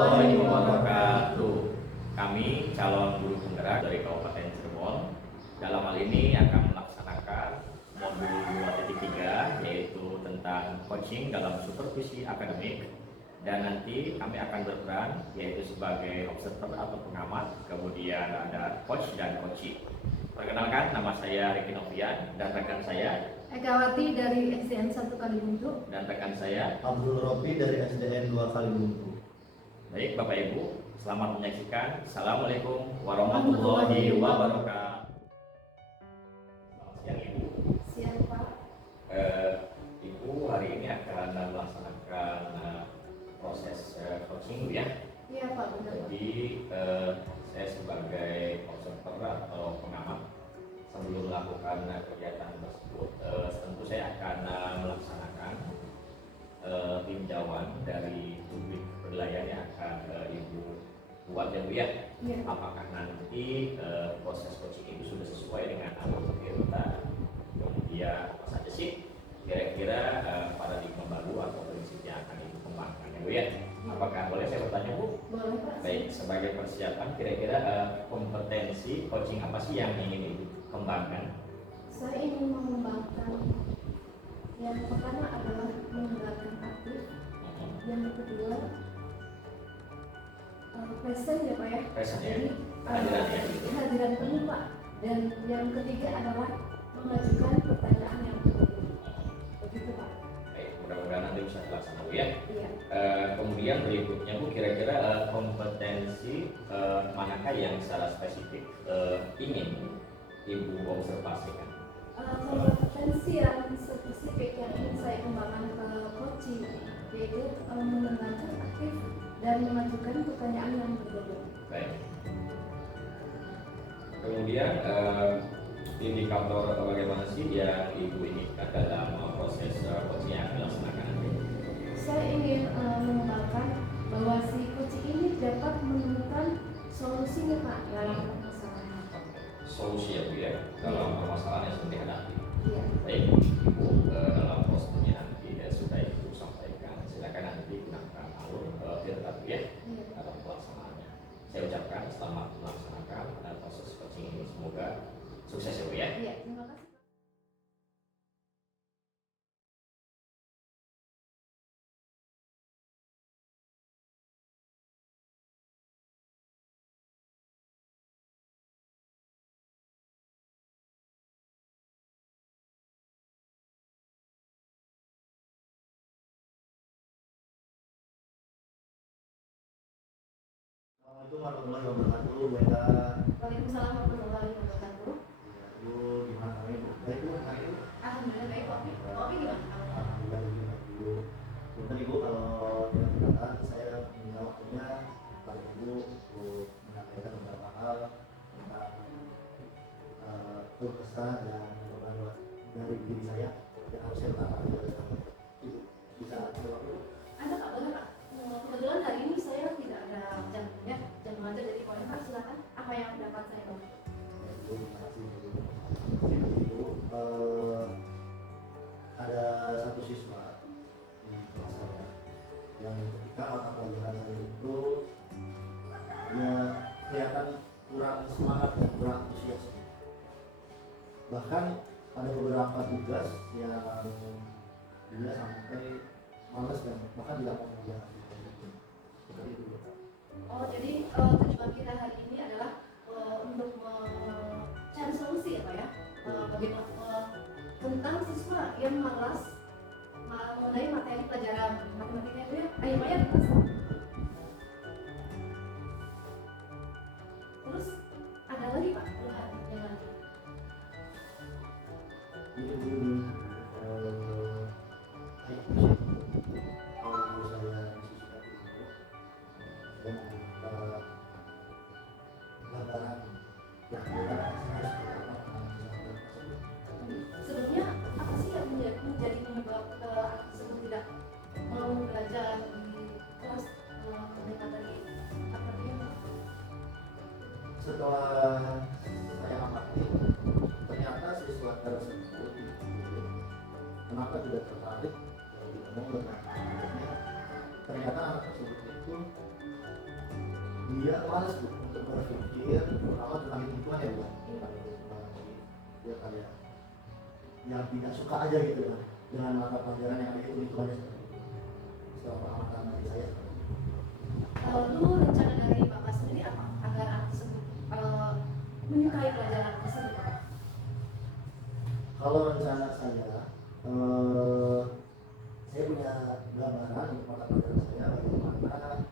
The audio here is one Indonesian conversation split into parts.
warahmatullahi wabarakatuh. Kami calon guru penggerak dari Kabupaten Cirebon dalam hal ini akan melaksanakan modul 2.3 yaitu tentang coaching dalam supervisi akademik, dan nanti kami akan berperan yaitu sebagai observer atau pengamat, kemudian ada coach dan coachee. Perkenalkan, nama saya Ricky Novian dan rekan saya Egawati dari SDN 1 Kalibuntu dan rekan saya Abdul Rofi dari SDN 2 Kalibuntu. Baik Bapak Ibu, selamat menyaksikan. Assalamualaikum warahmatullahi wabarakatuh. Selamat siang Ibu. Siang Pak. Ibu hari ini akan melaksanakan proses coaching ya. Iya Pak, benar Pak. Jadi saya sebagai observer atau pengamat, sebelum melakukan kegiatan tersebut tentu saya akan melaksanakan tinjauan dari publik penilaian yang akan Ibu buat ya Bu ya. Iya. Apakah nanti proses coaching itu sudah sesuai dengan alur kita, kemudian apa saja sih kira-kira paradigma baru atau prinsip yang akan Ibu kembangkan ya Bu ya. Apakah boleh saya bertanya Bu? Boleh Pak. Baik, sebagai persiapan kira-kira kompetensi coaching apa sih yang ingin Ibu kembangkan? Saya ingin mengembangkan yang pertama adalah menggerakkan aktif, yang kedua present ya Pak ya. Present ya. Jadi Kehadiran ya. kehadiran penuh Pak. Dan yang ketiga adalah mengajukan pertanyaan yang betul. Begitu Pak. Baik, mudah-mudahan nanti bisa dilaksanakan Bu ya. Iya. Kemudian berikutnya Bu, kira-kira kompetensi manakah yang secara spesifik ingin Ibu observasikan? Kompetensi yang spesifik yang ingin saya kembangkan ke coaching yaitu mendengarkan aktif dan mengajukan pertanyaan yang berbeda. Baik. Kemudian indikator bagaimana sih yang Ibu inginkan dalam proses coaching yang dilaksanakan nanti? Saya ingin mengembangkan bahwa si coaching ini dapat menemukan solusinya Pak dalam permasalahan. Solusi ya Bu ya dalam permasalahan yang sedang dihadapi. Iya. Baik, Ibu dalam posturnya nanti sudah Ibu sampaikan. Silakan nanti gunakan alur filter ya Iya. dalam pelaksanaannya. Saya ucapkan selamat melaksanakan proses coaching ini, semoga sukses ya Bu ya. Iya. Terima kasih. Assalamualaikum warahmatullahi wabarakatuh. Bu Eka. Waalaikumsalam warahmatullahi wabarakatuh. Bu, gimana kabarnya Bu? Baik Bu, hari ini. Alhamdulillah baik Pak. Kopi gimana? Alhamdulillah baik Bu. Punten Ibu kalau tidak keberatan, saya minta waktunya pada Ibu untuk menyampaikan beberapa hal tentang keluh kesah dan beberapa dari diri saya yang harus saya utarakan kepada Ibu. Bisa jawab Bu? Ada Pak, boleh Pak. Kebetulan hari ini saya tidak ada jam mengajar jadi boleh Pak, silakan. Apa yang dapat saya bantu? Bu, terima kasih Bu. Ibu, ada satu siswa di kelas saya yang ketika mata pelajaran saya itu dia kelihatan kurang semangat dan kurang antusias. Bahkan ada beberapa tugas yang dia sampai malas dan bahkan tidak mau mengerjakan. Seperti itu. Oh, jadi tujuan kita hari ini adalah untuk mencari solusi ya Pak ya. Bagaimana tentang siswa yang malas mengenai materi pelajaran matematika itu ya. Ayo Maya di kelas. Terus ada lagi Pak keluhan yang lagi. Ini kalau saya dan gambaran yang Sebenarnya apa sih yang menjadi penyebab anak tersebut tidak mau belajar di kelas dengan materi akademik? setelah saya amati ternyata siswa tersebut kenapa tidak tertarik untuk ngomong dengan anak-anaknya. Ternyata anak tersebut itu dia malas Bu untuk berpikir terutama tentang hitungan ya Bu. Tentang hitungan. Dia kayak yang tidak suka aja gitu kan dengan mata pelajaran yang ada hitungannya seperti itu. Setelah pengalaman dari saya. Lalu rencana dari Bapak sendiri apa agar anak tersebut menyukai pelajaran tersebut? Pak? Kalau rencana saya punya gambaran untuk mata pelajaran saya bagaimana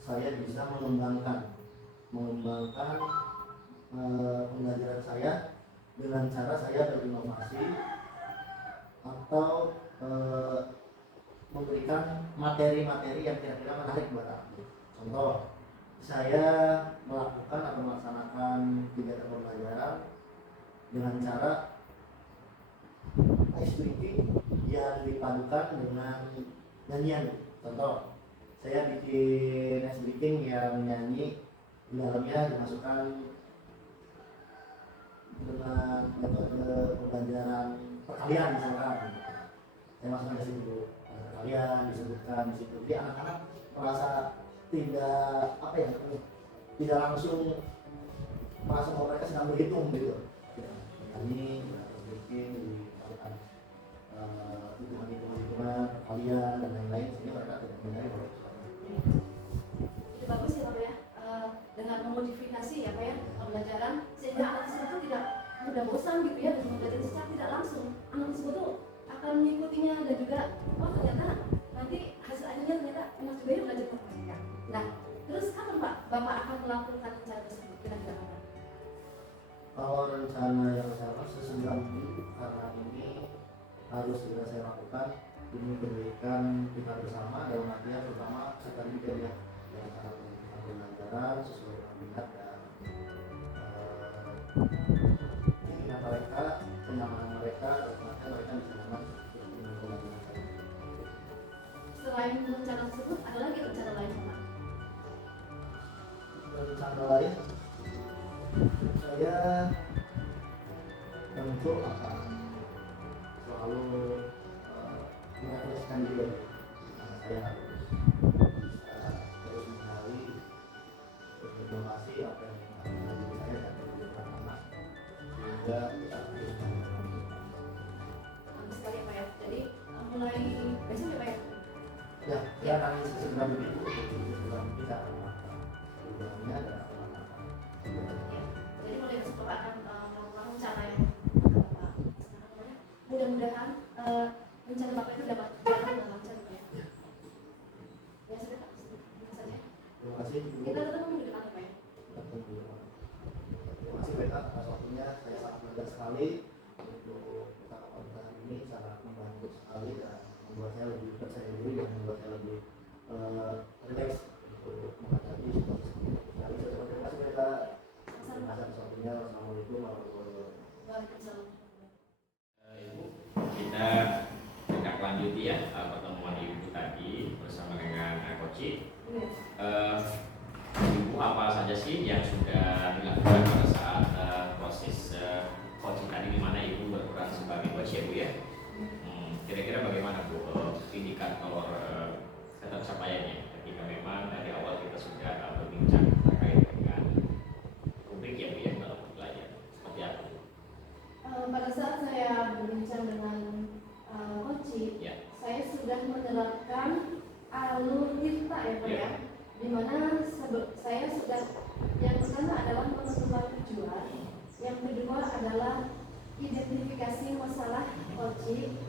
saya bisa mengembangkan pembelajaran saya dengan cara saya berinovasi atau memberikan materi-materi yang kira-kira menarik buat aku. Contoh, saya melakukan atau melaksanakan kegiatan pembelajaran dengan cara ice breaking yang dipadukan dengan nyanyian. Contoh, saya bikin ice breaking yang nyanyi di dalamnya dimasukkan dengan metode pembelajaran perkalian misalkan. Saya masukkan ke situ perkalian disebutkan di situ. Jadi anak-anak merasa tidak tidak langsung merasa bahwa mereka sedang berhitung gitu. Ini bikin misalkan hitungan perkalian dan lain-lain sehingga mereka tidak menyadari bahwa Itu bagus ya Pak ya, dengan memodifikasi ya Pak ya pembelajaran sehingga anak tersebut itu tidak mudah bosan gitu ya dengan belajar secara tidak langsung. Anak tersebut tuh akan mengikutinya dan juga oh ternyata nanti hasil akhirnya ternyata emas juga ya belajar matematika. Nah terus kapan Pak Bapak akan melakukan cara tersebut kira-kira kapan? kalau rencana yang sama sesegera mungkin karena ini harus segera saya lakukan demi kebaikan kita bersama dalam artian terutama sekali juga ya dalam cara melakukan pembelajaran sesuai dengan minat dan keinginan mereka, kenyamanan mereka, dan mereka bisa nyaman dengan pembelajaran saya. Selain rencana tersebut ada lagi rencana lain Pak? Rencana lain saya tentu akan selalu merefleksikan diri. Saya harus bisa terus mencari informasi apa yang ada di diri saya dan di anak sehingga kita terus Bagus sekali Pak ya. Jadi mulai besok ya Pak ya? ya akan segera begitu segera kita akan melakukan perubahannya dan akan melakukan Jadi mulai besok Bapak akan melakukan rencana yang mudah-mudahan rencana Bapak itu dapat berjalan dengan lancar Pak ya. Ya sudah Pak, itu saja. terima kasih Kita ketemu di depan Pak ya. Terima kasih Beta atas waktunya. Saya sangat lega sekali untuk kita hari ini sangat membantu sekali dan membuat saya lebih percaya diri dan membuat saya lebih relax untuk menghadapi situasi seperti ini. Terima kasih Beta. Terima kasih atas waktunya. Wassalamualaikum warahmatullahi wabarakatuh. Waalaikumsalam. Ibu, kita tindak lanjuti ya pertemuan Ibu tadi bersama dengan Koci. Ibu apa saja sih yang sudah dilakukan pada saat proses Koci tadi di mana Ibu berperan sebagai coach ya Bu ya? Kira-kira bagaimana Bu indikator pencapaiannya ketika memang dari awal kita sudah berbincang terkait dengan rubrik ya Bu ya dalam belajar seperti apa Bu? Pada saat saya berbincang dengan Koci, Ya. saya sudah menerapkan alur tirta ya Pak ya, di mana saya sudah yang pertama adalah menentukan tujuan, yang kedua adalah identifikasi masalah Koci,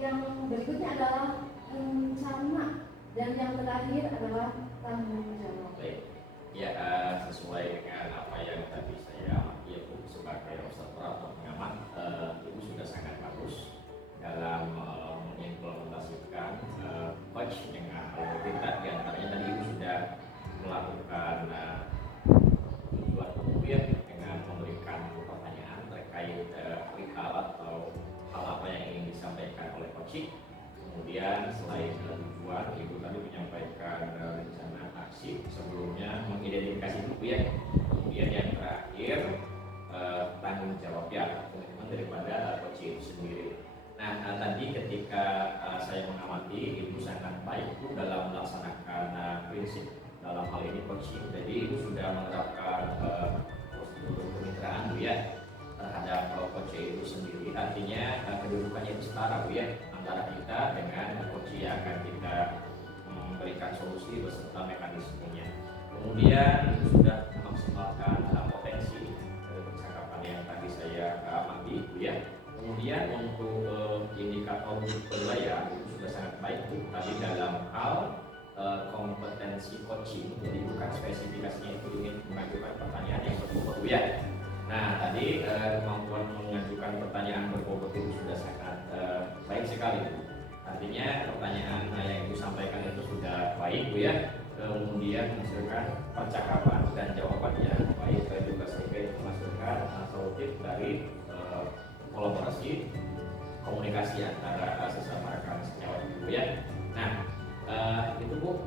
yang berikutnya adalah rencana, dan yang terakhir adalah tanggung jawab. Baik. Ya, sesuai dengan apa yang tadi saya amati ya Bu sebagai observer atau pengamat, Ibu sudah sangat bagus dalam mengimplementasikan coach dengan alur kita. Di antaranya tadi Ibu sudah melakukan tujuan umum ya dengan memberikan pertanyaan terkait perihal atau hal apa yang ingin disampaikan oleh coach. Kemudian selain tujuan, Ibu tadi menyampaikan rencana aksi sebelumnya mengidentifikasi buku ya. Kemudian yang terakhir tanggung jawab ya komitmen daripada coach itu sendiri. Nah tadi ketika saya mengamati Ibu sangat baik Bu dalam melaksanakan prinsip dalam hal ini coaching. Jadi Ibu sudah menerapkan prosedur kemitraan Bu ya terhadap coach itu sendiri. Artinya kedudukannya itu setara Bu ya antara kita dengan coach yang akan kita memberikan solusi beserta mekanismenya. Kemudian Ibu sudah memaksimalkan potensi dari percakapan yang tadi saya amati Bu ya. Kemudian untuk indikator kedua ya itu sudah sangat baik Bu. Tadi dalam hal kompetensi coaching, jadi bukan spesifikasinya itu ingin mengajukan pertanyaan yang berbobot Bu ya. Nah tadi kemampuan mengajukan pertanyaan berbobot itu sudah sangat baik sekali Bu. Artinya pertanyaan yang Ibu sampaikan itu sudah baik Bu ya. Kemudian menghasilkan percakapan dan jawaban yang baik, juga sehingga itu menghasilkan solutif dari kolaborasi komunikasi antara sesama rekan sejawat Bu ya. Nah itu Bu,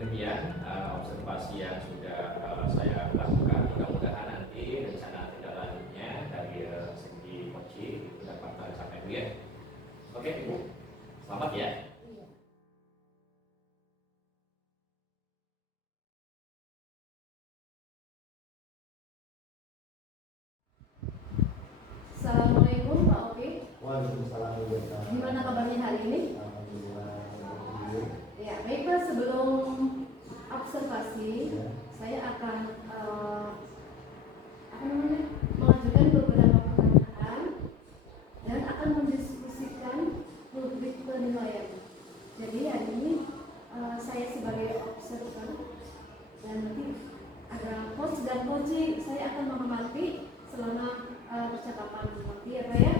demikian observasi yang sudah saya lakukan. Mudah-mudahan nanti rencana tindak lanjutnya dari segi coaching itu dapat tercapai Bu ya. Oke Ibu, selamat ya. Assalamualaikum Pak Oki. Waalaikumsalam. Gimana kabarnya hari ini? Alhamdulillah. Ya, baiklah, sebelum observasi, saya akan mengajukan beberapa pertanyaan dan akan mendiskusikan rubrik penilaian. Jadi hari ini saya sebagai observer dan nanti ada coach dan coaching, saya akan mengamati selama percakapan nanti ya Pak ya,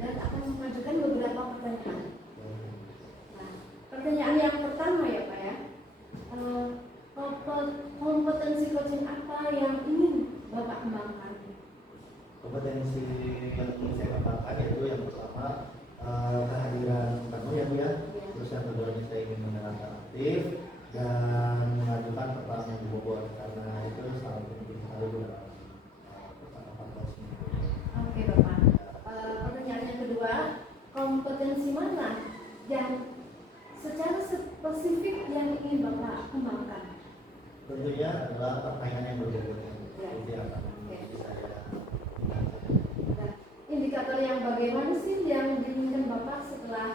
dan akan mengajukan beberapa pertanyaan. Nah, pertanyaan yang pertama ya Pak ya, kompetensi coaching apa yang ingin Bapak kembangkan? Kompetensi yang ingin saya kembangkan yaitu yang pertama kehadiran penuh ya Bu ya. Terus yang kedua kita ingin menerapkan aktif dan mengajukan pertanyaan berbobot karena itu sangat penting sekali dalam percakapan coaching. Oke Bapak. Pertanyaan yang kedua, kompetensi mana yang secara spesifik yang ingin Bapak kembangkan? Tentunya adalah pertanyaan yang berbobot. Ya. Itu yang akan Oke. saya Nah, indikator yang bagaimana sih yang diinginkan Bapak setelah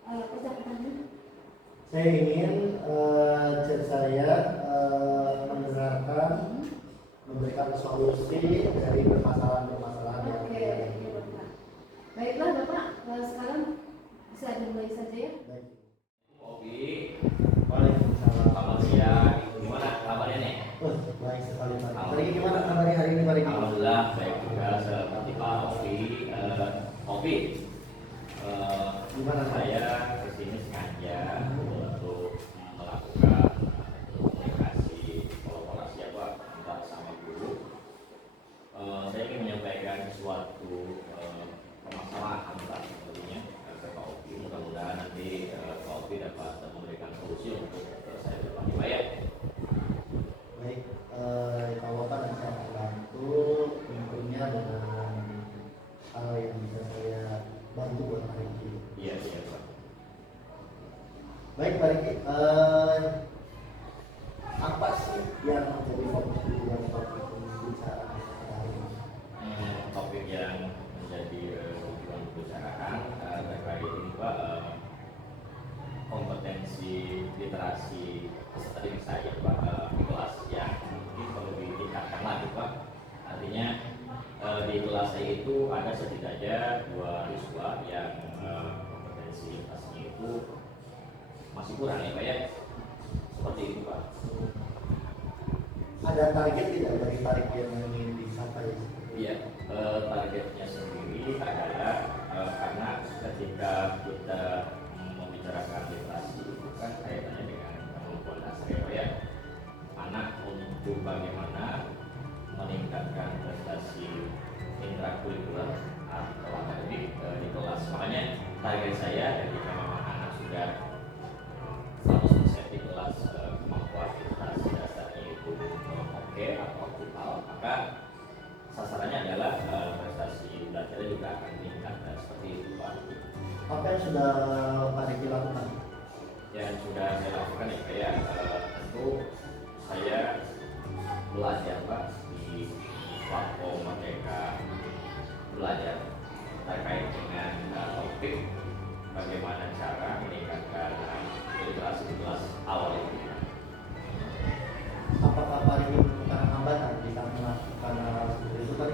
percakapan? Saya ingin chat saya menerapkan memberikan solusi dari permasalahan-permasalahan yang Oke, ada. iya Bapak. Baiklah Bapak, sekarang bisa dimulai saja ya. Baik. Oke, Waalaikumsalam. selamat siang. Gimana kabarnya nih? Baik sekali Pak. Hari ini gimana kabarnya hari ini Pak Riki? Alhamdulillah baik juga seperti Pak Ovi. Ovi, Gimana Pak? saya kesini sengaja untuk melakukan komunikasi kolaborasi antar sama guru. Saya ingin menyampaikan suatu permasalahan tentunya ke Pak Ovi. Mudah-mudahan nanti Pak Ovi dapat memberikan solusi untuk saya depan ya. Baik, kalau Bapak dan saya akan bantu tentunya dengan hal yang bisa saya bantu buat Pak Riki. Iya Pak. Baik Pak Riki, apa sih yang menjadi fokus yang topik pembicaraan hari ini? Topik yang menjadi tujuan pembicaraan terkait ini Pak, kompetensi literasi peserta didik saya Pak di kelas yang mungkin perlu ditingkatkan lagi Pak. Artinya di kelas saya itu ada setidaknya 2 siswa yang kompetensi literasinya itu masih kurang ya Pak ya. Seperti itu Pak. Ada target tidak dari target yang ingin dicapai? Iya, targetnya sendiri adalah karena ketika kita membicarakan literasi itu kan kaitannya dengan kemampuan dasar ya Pak ya. Anak untuk bagaimana meningkatkan prestasi intrakurikuler atau akademik di kelas. Makanya target saya ketika memang anak sudah 100% di kelas kemampuan literasi dasarnya itu oke atau optimal, maka sasarannya adalah prestasi belajarnya juga akan meningkat dan seperti itu Pak. Apa yang sudah Pak Riki lakukan? Ya yang sudah saya lakukan ya Pak ya, tentu saya belajar Pak di platform Merdeka Belajar terkait dengan topik bagaimana cara meningkatkan literasi kelas awal itu. Apakah Pak Riki menemukan hambatan di saat melakukan hal seperti itu Pak?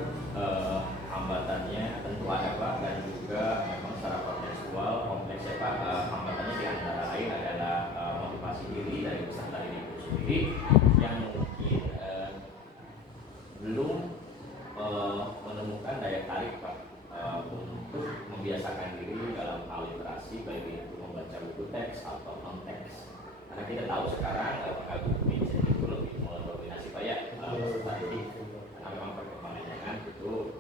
Hambatannya tentu ada Pak, dan juga memang secara kontekstual kompleks ya Pak. Hambatannya di antara lain adalah motivasi diri dari peserta didik itu sendiri yang mungkin belum menemukan daya tarik Pak untuk membiasakan diri dalam hal literasi, baik itu membaca buku teks atau non teks. Karena kita tahu sekarang buku medicine itu lebih mendominasi Pak ya peserta didik, karena memang perkembangannya kan itu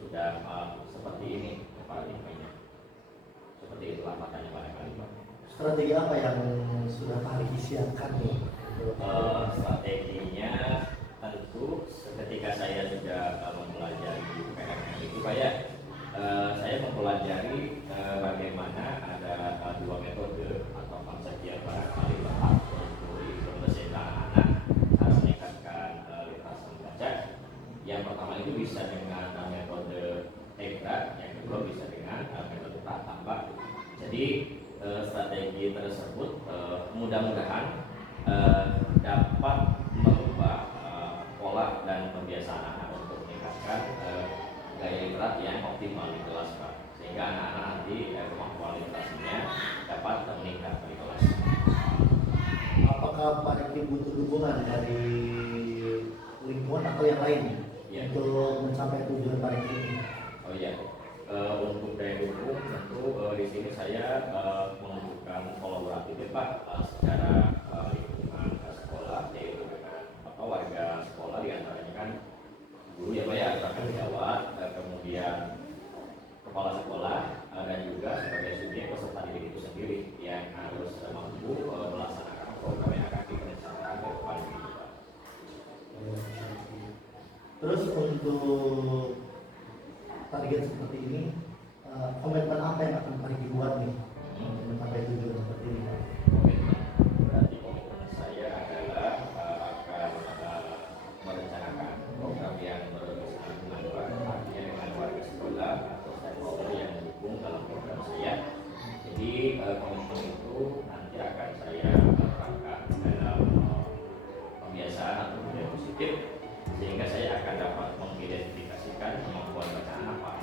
sudah seperti ini paradigmanya. Seperti itulah makanya barangkali Pak. Strategi apa yang sudah Pak Riki siapkan nih? Strateginya tentu ketika saya sudah mempelajari PNM itu Pak ya, saya mempelajari bagaimana ada dua metode atau konsep yang barangkali tepat untuk implementasikan anak cara meningkatkan literasi membaca. Yang pertama itu bisa dengan metode EGRA, yang kedua bisa dengan metode pratambah. Jadi strategi tersebut mudah-mudahan dapat merubah pola dan kebiasaan anak untuk meningkatkan gaya literat yang optimal di kelas Pak, sehingga anak-anak nanti kemampuan literasinya dapat meningkat di kelas. Apakah Pak Riki butuh dukungan dari lingkungan atau yang lain Ya. untuk mencapai tujuan Pak Riki ini? Oh iya, untuk daya dukung tentu di sini saya menunjukkan kolaboratif ya Pak, secara lingkungan sekolah, yaitu dengan warga sekolah, diantaranya kan guru ya Pak ya, akan dijawab, kemudian kepala sekolah, dan juga sebagai subjek peserta didik itu sendiri yang harus mampu melaksanakan program yang akan direncanakan ke depan ini Pak. Terus untuk target seperti ini, komitmen apa yang akan Pak Riki buat nih untuk mencapai tujuan seperti ini Pak? Berarti komitmen saya adalah akan merencanakan program yang berkesinambungan Pak, artinya dengan warga sekolah atau stakeholder yang mendukung dalam program saya. Jadi komitmen itu nanti akan saya terapkan dalam pembiasaan atau budaya positif, sehingga saya akan dapat mengidentifikasikan kemampuan baca anak Pak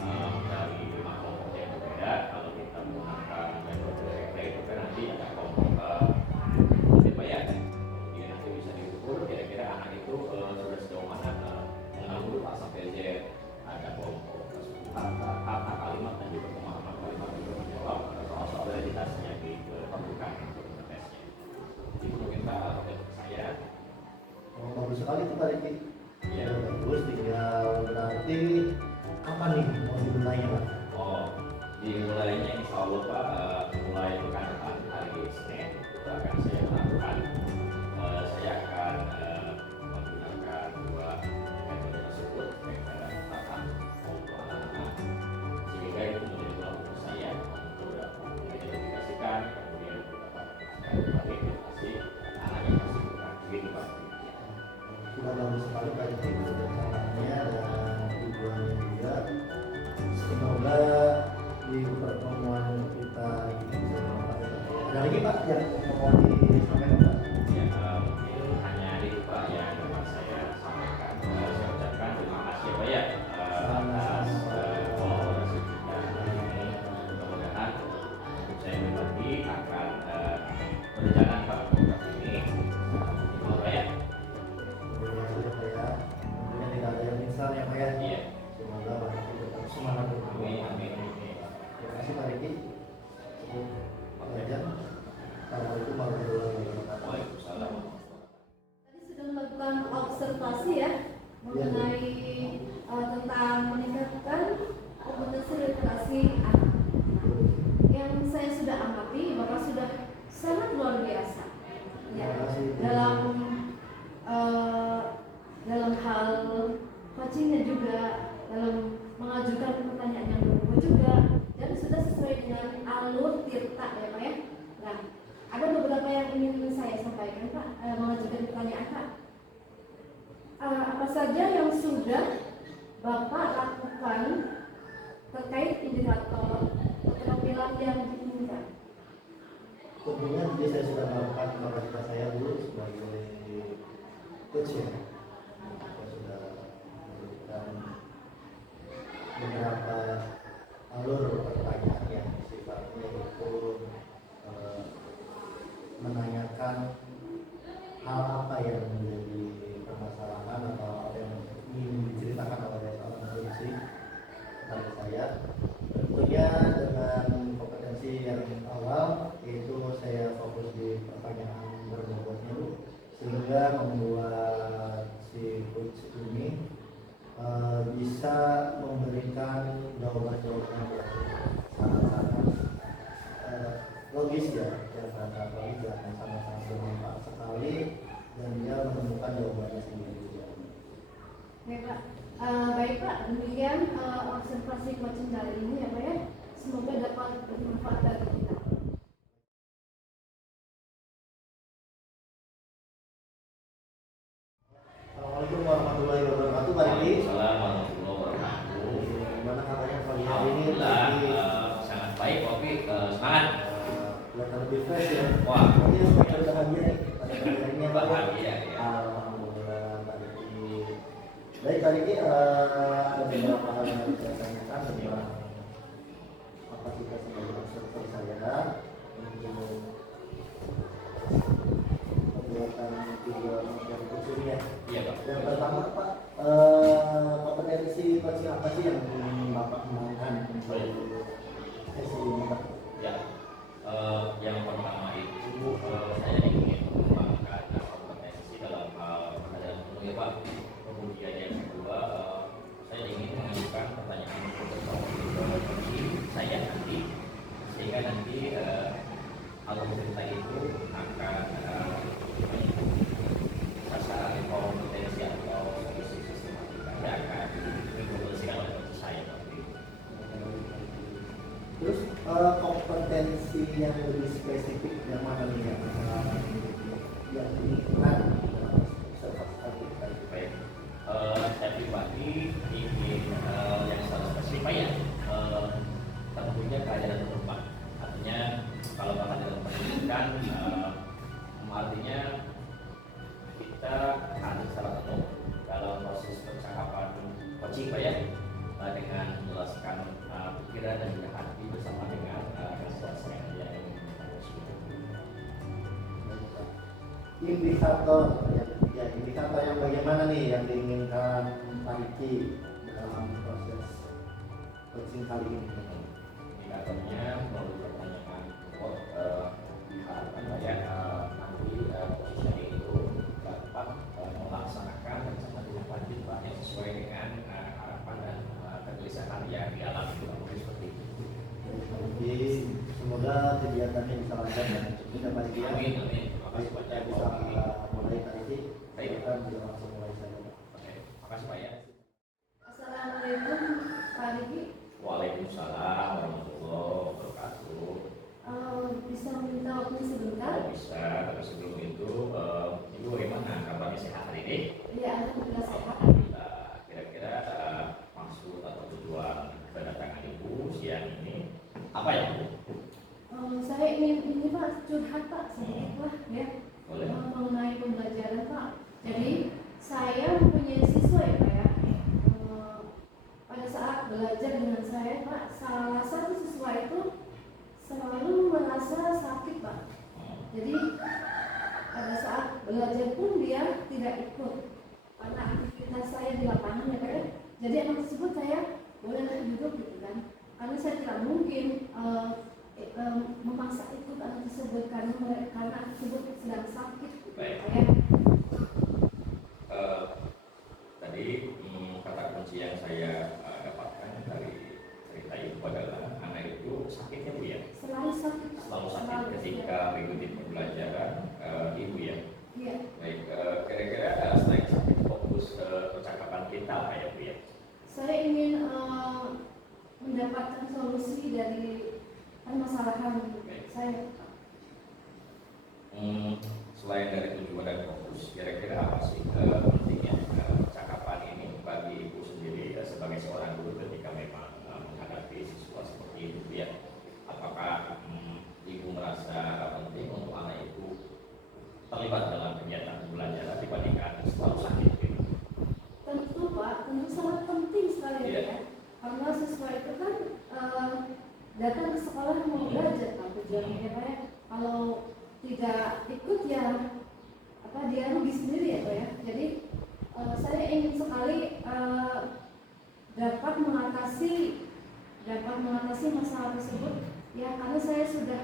dari 5 kelompok yang berbeda. Kalau kita menggunakan metode EGRA itu kan nanti ada kelompok Pak ya, kemudian nanti bisa diukur kira-kira anak itu sudah sejauh mana mengenal huruf A sampai Z. Ada kelompok kata kalimat dan juga pemahaman kalimat juga menjawab soal-soal realitasnya diperlukan untuk tesnya. Itu mungkin Pak komitmen saya. Oh, bagus sekali tuh Pak Riki. Ya. Bagus, tinggal berarti kapan nih mau dimulainya Pak? Oh, dimulainya insya Allah Pak, mulai pekan depan hari Senin itu akan saya lakukan. Saya akan menggunakan dua metode tersebut, metode tatap maupun anak-anak, sehingga itu menjadi tulang punggung saya untuk dapat mengidentifikasikan, kemudian dapat mengidentifikasi anak yang masih kurang begitu Pak. Sudah bagus sekali Pak Riki rencananya dan tujuannya juga. Semoga di pertemuan kita ini bisa bermanfaat. Ada lagi Pak yang mau disampaikan Pak? Ya, mungkin hanya itu Pak yang dapat saya sampaikan. Saya ucapkan terima kasih Pak ya atas kolaborasi kita hari ini. Mudah-mudahan untuk saya pribadi akan berjalan Pak program ini optimal Pak ya. Kemudian tidak ada yang misal ya Pak ya. Iya. Semoga Pak Riki tetap semangat. Amin, amin, amin. Terima kasih Pak Riki. Cukup belajar. Assalamualaikum warahmatullahi wabarakatuh. Waalaikumsalam. Tadi sudah melakukan observasi ya mengenai tentang meningkatkan kompetensi literasi anak. Yang saya sudah amati Bapak sudah sangat luar biasa ya dalam hal coaching dan juga dalam mengajukan pertanyaan yang berbobot juga, dan sudah sesuai dengan alur tirta ya Pak ya. Nah, ada beberapa ingin saya sampaikan Pak, mengajukan pertanyaan Pak. Apa saja yang sudah Bapak lakukan terkait indikator keterampilan yang diinginkan? Tentunya tadi saya sudah melakukan kapasitas saya dulu sebagai coach ya. Saya sudah memberikan beberapa alur pertanyaan yang sifatnya itu menanyakan hal apa yang menjadi permasalahan atau apa yang ingin diceritakan oleh seorang polisi kepada saya. Tentunya dengan kompetensi yang awal yaitu saya fokus di pertanyaan berbobotnya dulu, sehingga membuat si coach ini bisa memberikan jawaban-jawaban yang sangat-sangat logis ya, yang sangat logis dan sangat-sangat bermanfaat sekali, dan dia menemukan jawabannya sendiri. Baik Pak, baik Pak, demikian observasi coaching kali ini ya Pak ya. Semoga dapat bermanfaat bagi kita. Assalamualaikum warahmatullahi wabarakatuh. Pak Riki, Waalaikumsalam warahmatullahi wabarakatuh. gimana kabarnya pagi hari ini? Alhamdulillah, sangat baik, Opi. Semangat. Kelihatan lebih fresh ya. Wah. Ini semakin bahagia nih pada pagi hari ini ya, Pak. Bahagia ya. Alhamdulillah, Pak Riki. Baik Pak Riki, ada beberapa hal yang harus saya tanyakan tentang kapasitas sebagai observer saya untuk pembuatan video dari kursus ya. Iya, Pak. Yang pertama Pak, kompetensi coaching apa sih yang ingin Bapak kembangkan untuk sesi ini Pak? Ya. Yang pertama itu saya ingin mengembangkan kompetensi dalam hal pengadaan penuh ya Pak. Kemudian yang kedua saya ingin mengajukan pertanyaan bagi saya nanti, sehingga nanti alur cerita itu akan sasaran kompetensi atau visi sistematika yang akan diproduksikan oleh saya nanti. Terus kompetensi yang lebih spesifik yang mana nih yang diinginkan dalam observasi kita? Baik, saya pribadi ingin yang sangat spesifik ya, tentunya keadaan penumpang. Artinya kalau bahkan dalam pendidikan, artinya kita harus secara penuh dalam proses percakapan coaching Pak ya, dengan menjelaskan pikiran dan juga hati bersama dengan respons yang Indikator indikator yang bagaimana nih yang diinginkan Pak Riki dalam proses coaching kali ini? indikatornya melalui pertanyaan harapan saya nanti posisinya itu dapat melaksanakan rencana tindak lanjut Pak yang sesuai dengan harapan dan kegelisahan yang dialami seperti itu. Jadi semoga kegiatannya bisa lancar dan kita Pak Riki. Amin, amin. Terima kasih Kita banyak. bisa mulai Pak Riki. Baik. Kita bisa langsung mulai saja. Oke, terima kasih Pak ya. Assalamualaikum Pak Riki. Waalaikumsalam warahmatullahi wabarakatuh. Bisa minta waktu sebentar? Oh, bisa, tapi sebelum itu, Ibu bagaimana kabarnya, sehat hari ini? Iya, alhamdulillah sehat. Alhamdulillah. Kira-kira maksud atau tujuan kedatangan Ibu siang ini apa ya Bu? Saya ingin ini Pak, curhat Pak sedikit lah ya. Boleh. Mengenai pembelajaran Pak. Jadi saya mempunyai siswa ya Pak ya. Pada saat belajar dengan saya Pak, salah satu siswa itu selalu merasa sakit Pak. Jadi pada saat belajar pun dia tidak ikut karena aktivitas saya di lapangan ya Pak ya. Jadi anak tersebut saya boleh duduk gitu kan, karena saya tidak mungkin memaksa ikut anak tersebut karena anak tersebut sedang sakit gitu, Baik. Pak ya. Tadi kata kunci yang saya dapatkan dari cerita Ibu adalah anak itu sakitnya Bu ya? Selalu sakit Pak. Selalu sakit ketika mengikuti pembelajaran Ibu ya? Iya. Baik, kira-kira selain sakit fokus ke percakapan kita apa ya Bu ya? Saya ingin mendapatkan solusi dari permasalahan saya. Selain dari tujuan dan fokus, kira-kira apa sih pentingnya percakapan ini bagi ibu sendiri sebagai seorang guru ketika memang menghadapi siswa seperti itu ya? Apakah ibu merasa penting untuk anak itu terlibat dalam kegiatan pembelajaran dibandingkan selalu sakit gitu? Tentu Pak, tentu sangat penting sekali Iya. ya. Karena siswa itu kan datang ke sekolah mau belajar Pak, tujuannya ya Pak ya. Kalau tidak ikut ya dia rugi sendiri ya Pak ya. Jadi saya ingin sekali dapat mengatasi masalah tersebut ya, karena saya sudah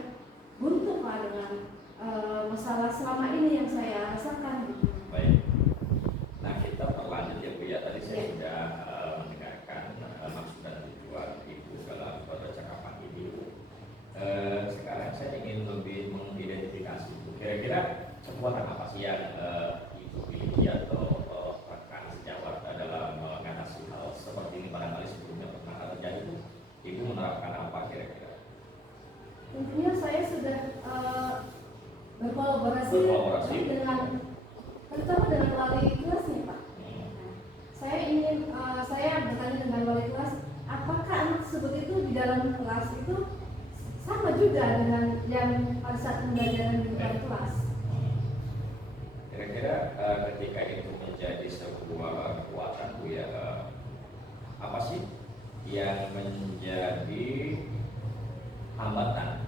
buntu Pak dengan masalah selama ini yang saya rasakan gitu. Baik. Nah, kita berlanjut ya Bu ya. Tadi saya Iya. sudah mendengarkan maksud dan tujuan ibu dalam percakapan ini. Sekarang saya ingin lebih mengidentifikasi Bu. Kira-kira kekuatan apa sih yang ibu miliki atau rekan sejawat dalam mengatasi hal seperti ini? Barangkali sebelumnya pernah terjadi Bu. Ibu menerapkan apa kira-kira? Tentunya saya sudah berkolaborasi dengan terutama dengan wali kelasnya Pak. Saya bertanya dengan wali kelas, apakah anak tersebut itu di dalam kelas itu sama juga dengan yang pada saat pembelajaran di luar kelas? Kira-kira ketika itu menjadi sebuah kekuatan Bu ya, apa sih yang menjadi hambatan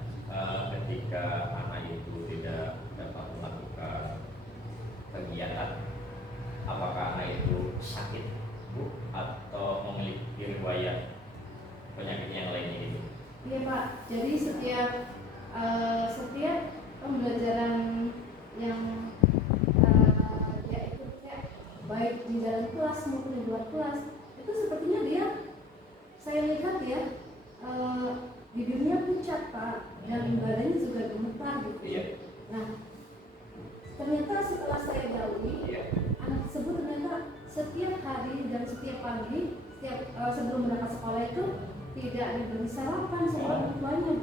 ketika anak itu tidak dapat melakukan kegiatan? Apakah anak itu sakit Bu atau memiliki riwayat penyakit yang lainnya gitu? Iya Pak, jadi setiap pembelajaran yang dia ikutnya baik di dalam kelas maupun di luar kelas itu sepertinya saya lihat ya bibirnya pucat Pak, dan badannya juga gemetar gitu. Iya. Nah, ternyata setelah saya dalami, Iya. anak tersebut ternyata setiap hari dan setiap pagi, sebelum berangkat sekolah itu tidak diberi sarapan sama orang tuanya.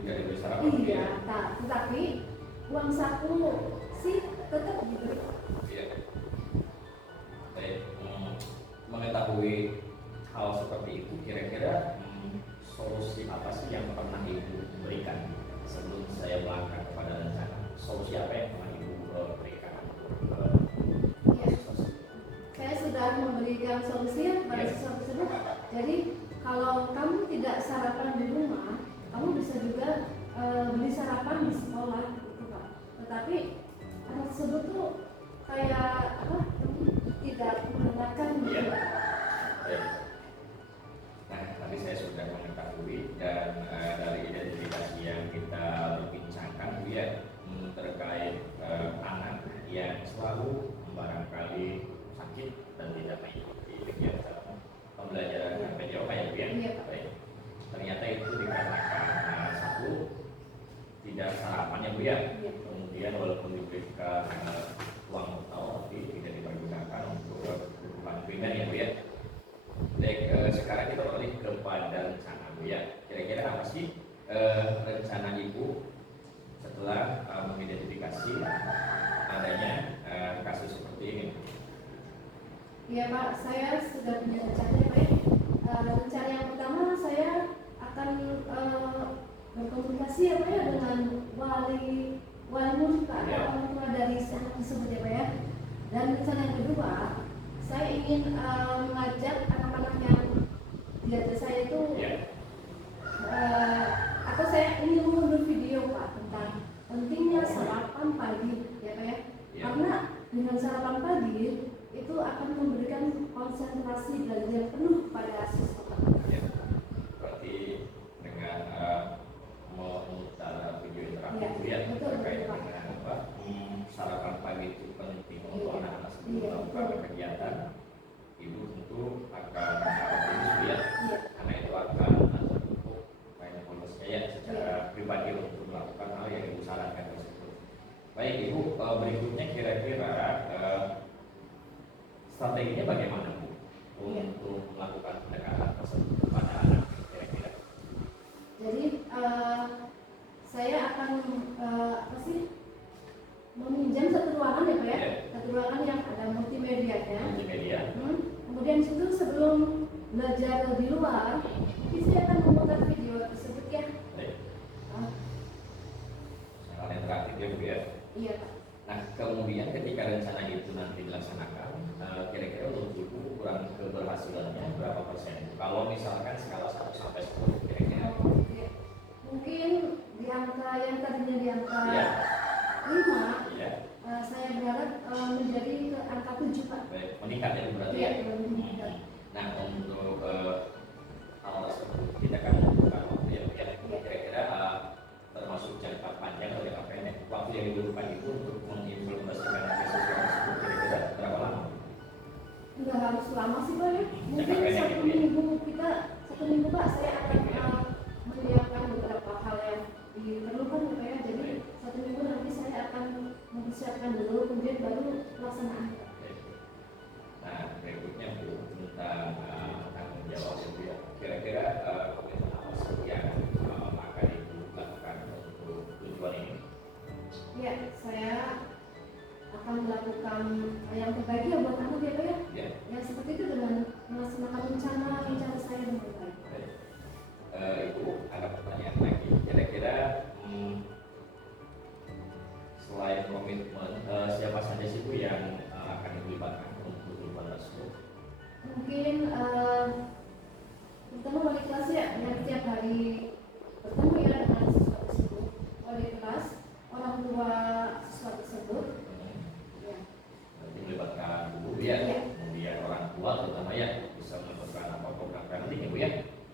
Tidak diberi sarapan. Iya, tetapi uang saku sih tetap diberi. Iya. Baik. Mengetahui hal seperti itu, kira-kira solusi apa sih yang pernah ibu berikan sebelum saya melangkah kepada rencana? Solusi apa yang pernah ibu berikan? Iya. Saya sudah memberikan solusi pada Iya. siswa tersebut. Jadi kalau kamu tidak sarapan di rumah, kamu bisa juga beli sarapan di sekolah, gitu Pak. Tetapi anak tersebut tuh kayak tidak mendengarkan gitu. Iya. Baik. Nah, tadi saya sudah mengetahui dan dari identifikasi yang kita bincangkan Bu ya, terkait anak yang selalu barangkali sakit dan tidak mengikuti kegiatan pembelajaran PJOK ya Bu ya. Iya, Pak. Baik. Ternyata itu dikarenakan satu, tidak sarapan ya Bu ya. Iya. Kemudian walaupun diberikan uang atau tapi tidak dipergunakan untuk kebutuhan primer ya Bu ya. Baik, sekarang kita beralih kepada rencana Bu ya. Kira-kira apa sih rencana Ibu setelah mengidentifikasi adanya kasus seperti ini? Iya Pak, saya sudah punya rencana Pak ya. Rencana yang pertama saya akan berkomunikasi ya Pak ya dengan wali murid Pak, Ya. orang tua dari anak tersebut ya Pak ya. Dan rencana yang kedua, saya ingin mengajak anak-anak yang di atas saya itu Ya. atau saya ingin mengunduh video Pak tentang pentingnya sarapan pagi ya Pak ya. Ya. Karena dengan sarapan pagi itu akan memberikan konsentrasi belajar penuh pada siswa Pak. Ya. Berarti dengan memutar video interaktif Bu ya, Betul, terkait Pak. dengan apa? Sarapan pagi itu penting untuk Iya. anak-anak sebelum Iya, melakukan betul. kegiatan. Ibu tentu akan optimis Bu ya, Iya. karena itu akan terbentuk banyak bonusnya ya secara pribadi untuk melakukan hal yang Ibu sarankan tersebut. Baik Ibu, berikutnya kira-kira strateginya bagaimana Bu Iya. untuk melakukan pendekatan tersebut kepada anak kira-kira? Jadi saya akan ruangan ya Pak ya, Ya. satu ruangan yang ada multimedianya. Multimedia. Kemudian di situ sebelum belajar di luar, mungkin saya akan memutar video tersebut ya. Baik. Ah, Sangat interaktif ya Bu ya. iya Pak. Nah, kemudian ketika rencana itu nanti dilaksanakan, kira-kira untuk Ibu kurang keberhasilannya berapa persen? Kalau misalkan skala 1 sampai 10 kira-kira. Oke. Mungkin di angka yang tadinya di angka Iya. 5, Iya. saya berharap menjadi ke angka 7 Pak. Baik, meningkat ya Bu, berarti Iya, ya. lebih meningkat. Nah, untuk hal tersebut kita kan membutuhkan waktu ya, Bu, ya. Iya. Kira-kira termasuk jangka panjang atau jangka pendek, waktu yang dibutuhkan itu untuk mengimplementasikan beasiswa tersebut kira-kira berapa lama? Nggak harus lama sih Pak ya. Mungkin Jangka pendek satu gitu ya. minggu satu minggu Pak saya akan menyiapkan beberapa hal yang diperlukan ya Pak ya. Jadi satu minggu nanti saya akan mempersiapkan dulu, kemudian baru pelaksanaan Pak. Nah, berikutnya Bu, tentang tanggung jawab ya Bu ya. Kira-kira komitmen apa sih yang akan Ibu lakukan untuk tujuan ini? Ya, saya akan melakukan yang terbaik ya buat anak ya Pak ya. Ya, Ya seperti itu dengan melaksanakan rencana saya dengan baik. baik. Ibu ada pertanyaan lagi. Kira-kira selain komitmen, siapa saja sih Bu yang akan dilibatkan untuk tujuan tersebut? Mungkin pertama wali kelas ya yang setiap hari bertemu ya dengan siswa tersebut, wali kelas, orang tua siswa tersebut. Ya. Nanti melibatkan guru ya, Iya. kemudian orang tua terutama ya bisa menentukan apa program parenting ya Bu ya.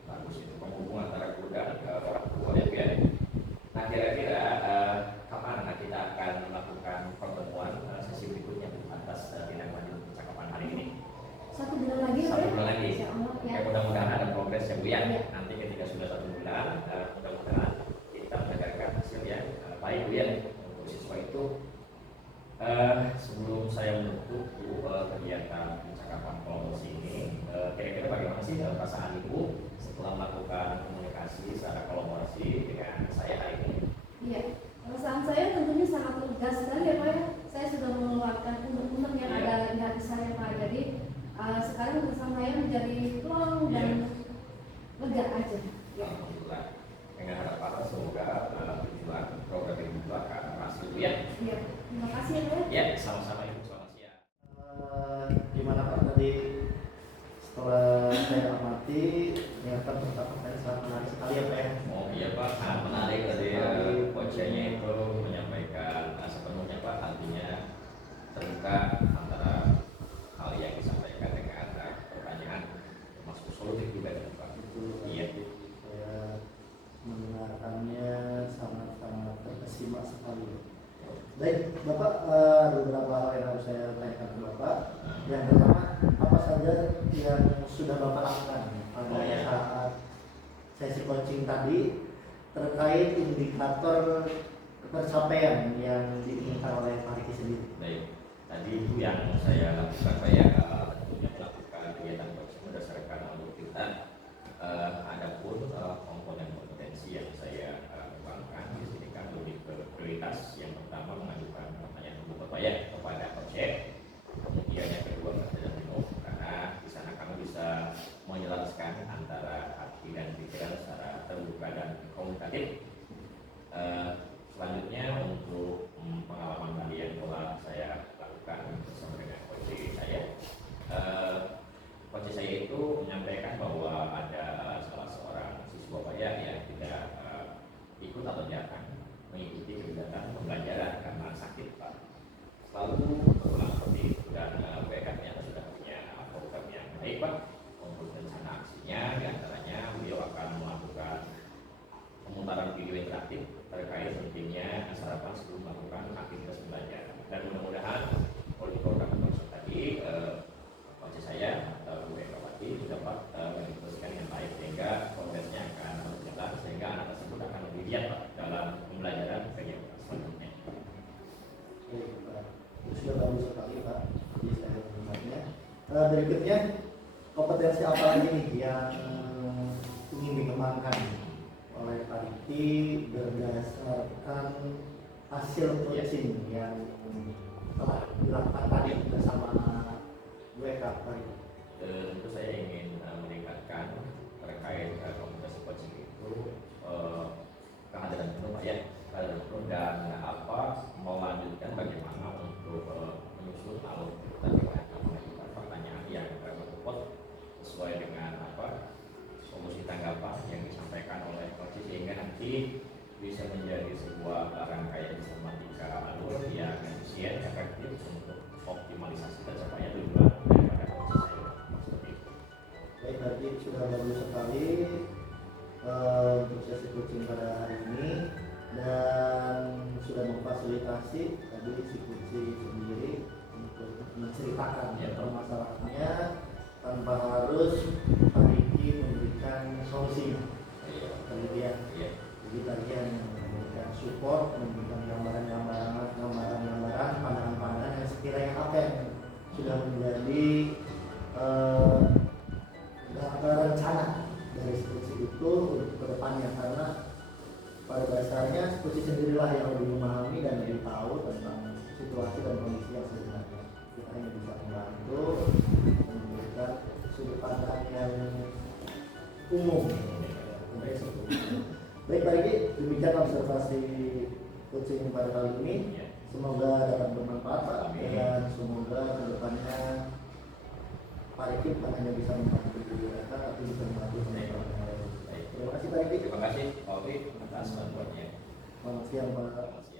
Bagus itu penghubung antara guru dan orang tua ya Bu ya. Nah, kira-kira kapan kita akan melakukan pertemuan sesi berikutnya Bu atas tindak lanjut percakapan hari ini? 1 bulan lagi ya. 1 bulan lagi. Insya Allah ya. Oke, mudah-mudahan ada progres ya Bu ya. Iya. Nanti ketika sudah 1 bulan, mudah-mudahan kita mendengarkan hasil yang baik Bu ya untuk siswa itu. Sebelum saya menutup Bu kegiatan percakapan kolaborasi ini, kira-kira bagaimana sih perasaan Ibu setelah melakukan komunikasi secara kolaborasi dengan saya hari ini? Iya. Perasaan saya tentunya sangat lega sekali ya Pak ya. Saya sudah mengeluarkan unek-unek yang Iya. ada di hati saya Pak. Jadi sekarang perasaan saya menjadi plong dan lega aja. Ya. Alhamdulillah. Dengan harapan semoga tujuan program ini akan berhasil Bu ya. Iya. Terima kasih ya Pak ya. Ya, sama-sama Ibu, selamat siang. Gimana Pak tadi setelah saya amati ternyata percakapan sangat menarik sekali ya Pak ya. Oh iya Pak, sangat menarik tadi coachnya itu menyampaikan sepenuhnya Pak, artinya terbuka antara hal yang disampaikan dengan pertanyaan termasuk solutif juga ya Pak. Itu Iya. saya mendengarkannya sangat-sangat terkesima sekali. Baik, Bapak, ada beberapa hal yang harus saya tanyakan ke Bapak. Yang pertama, apa saja yang sudah Bapak lakukan pada saat sesi coaching tadi terkait indikator pencapaian yang diinginkan oleh Pak Riki sendiri? Baik, tadi itu yang saya lakukan Pak ya, tentunya melakukan kegiatan coaching berdasarkan untuk kita. Adapun komponen kompetensi yang saya kembangkan di sini kan lebih ke prioritas. Yang pertama mengajukan pertanyaan untuk Bapak ya kepada objek, kemudian yang kedua dan minum, karena di sana kami bisa menjelaskan antara hati dan pikiran secara terbuka dan komunikatif. Selanjutnya untuk pengalaman tadi yang telah saya lakukan bersama dengan coach saya, coach saya itu menyampaikan bahwa ada salah seorang siswa Pak ya yang tidak ikut atau dia akan mengikuti kegiatan pembelajaran karena sakit Pak. Lalu berulang seperti itu dan mereka ternyata sudah punya program yang baik Pak untuk rencana aksinya, diantaranya beliau akan melakukan pemutaran video interaktif terkait pentingnya sarapan sebelum melakukan aktivitas belajar. Dan mudah-mudahan oleh program tersebut tadi coach saya atau Bu Ekawati dapat mengintegrasikan yang baik sehingga progresnya akan berjalan sehingga anak tersebut akan lebih giat Pak dalam pembelajaran kegiatan selanjutnya. Baik, Pak. Itu sudah bagus sekali Pak. Jadi saya mendengarnya. Berikutnya, kompetensi apa lagi nih yang ingin dikembangkan oleh Pak Riki berdasarkan hasil coaching yang telah dilakukan tadi bersama WK Pak? Tentu saya ingin meningkatkan terkait komunikasi coaching itu kehadiran penuh Pak ya, kehadiran penuh dan melanjutkan bagaimana untuk menyusun alur tadi pertanyaan yang berkuat sesuai dengan solusi tanggapan yang disampaikan oleh coach sehingga nanti bisa menjadi sebuah rangkaian sistematika alur yang efisien, efektif untuk optimalisasi tercapainya tujuan daripada coach saya. Seperti itu. Baik, tadi sudah bagus sekali untuk sesi coaching pada hari ini dan sudah memfasilitasi tadi si coaching sendiri untuk menceritakan permasalahannya tanpa harus Pak Riki memberikan solusinya. Kemudian jadi tadi hanya memberikan support, memberikan gambaran-gambaran, pandangan-pandangan yang sekiranya apa yang sudah menjadi rencana dari skripsi itu untuk kedepannya, karena pada dasarnya skripsi sendirilah yang lebih memahami dan lebih tahu tentang situasi dan kondisi yang sebenarnya. Kita hanya bisa membantu memberikan sudut pandang yang umum. Baik Pak Riki, demikian observasi coaching pada kali ini. Semoga dapat bermanfaat Pak, dan semoga kedepannya Pak Riki bukan hanya bisa membantu diri mereka, tapi bisa membantu teman-teman yang lain. Terima kasih Pak Riki. Terima kasih Pak Ovi atas bantuannya. Selamat siang Pak. Selamat siang.